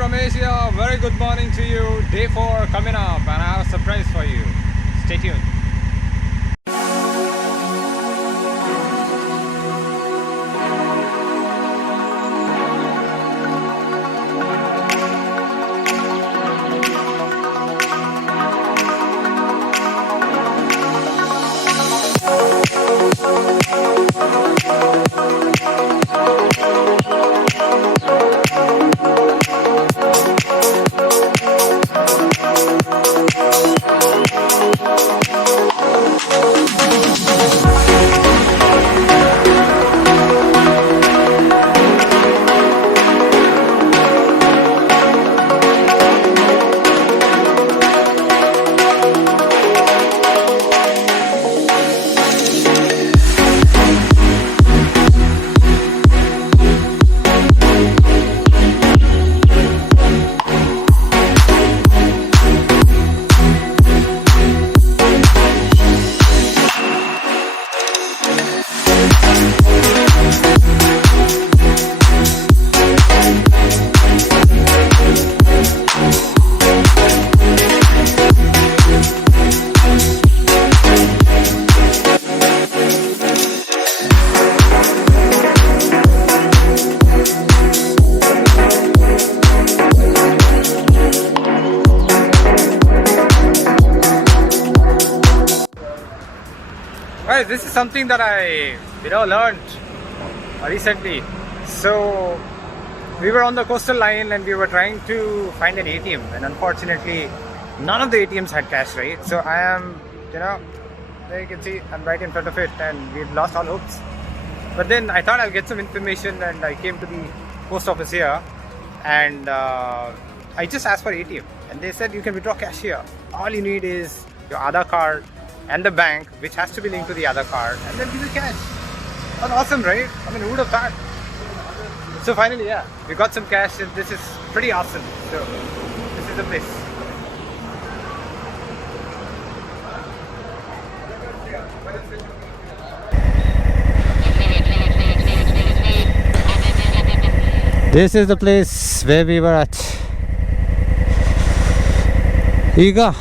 Ramesh here. Very good morning to you. Day 4 coming up, and I have a surprise for you. Stay tuned. Guys, this is something that I learned recently. So we were on the coastal line and we were trying to find an ATM, and unfortunately none of the ATMs had cash, right? So I am, there you can see I'm right in front of it, and we've lost all hopes. But then I thought I'll get some information, and I came to the post office here, and I just asked for ATM, and they said you can withdraw cash here. All you need is your Aadhaar card and the bank, which has to be linked to the other card, and then give you cash. That's awesome, right? I mean, who would have thought? So finally, yeah, we got some cash, and this is pretty awesome. So this is the place. This is the place where we were at. Iga.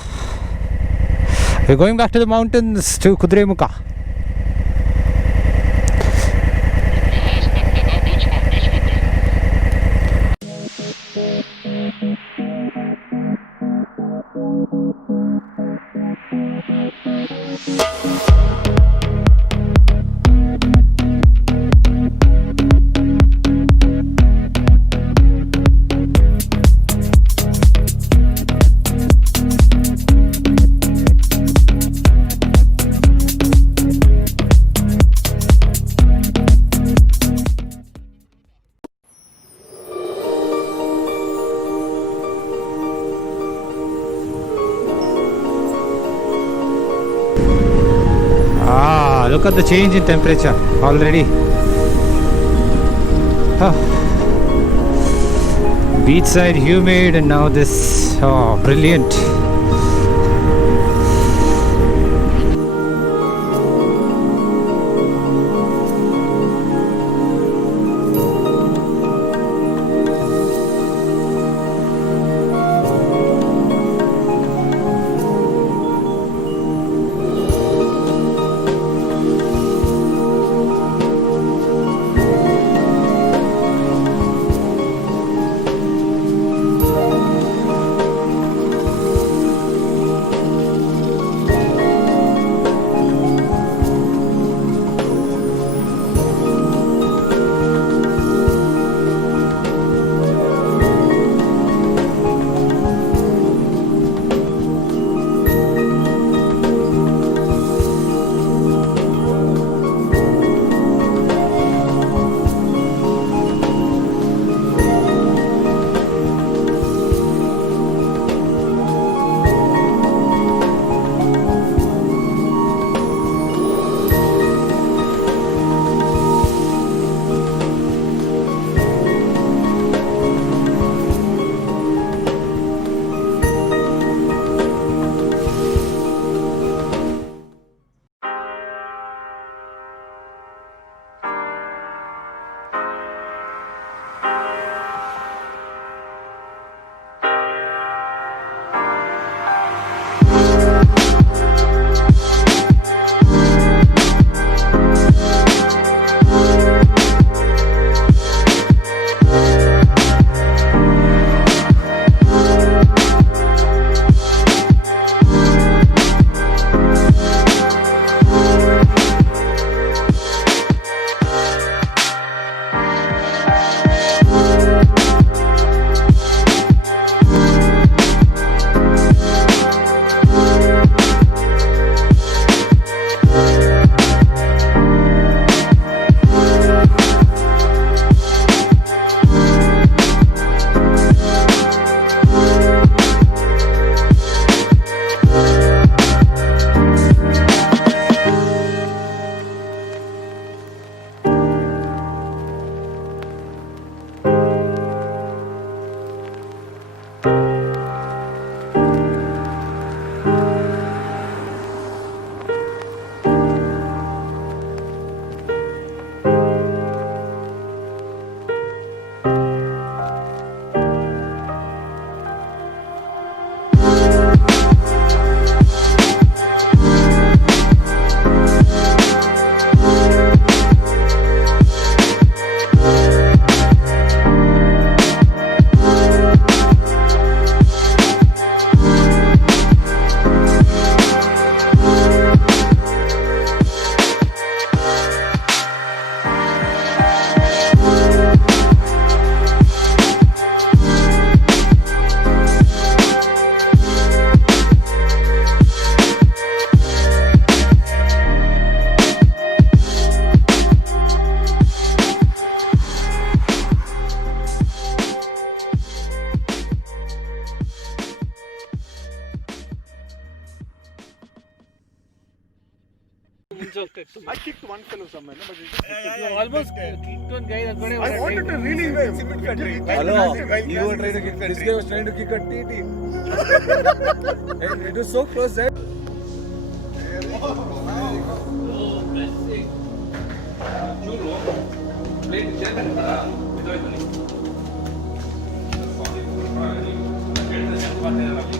We're going back to the mountains to Kudremukha. Look at the change in temperature already. Beachside humid, and now this. Oh, brilliant. I kicked one fellow somewhere, no, but Almost kicked one guy. That's what I wanted to really Hello, you were trying to kick. This guy was trying to kick a TT. And it was so close that. blessing.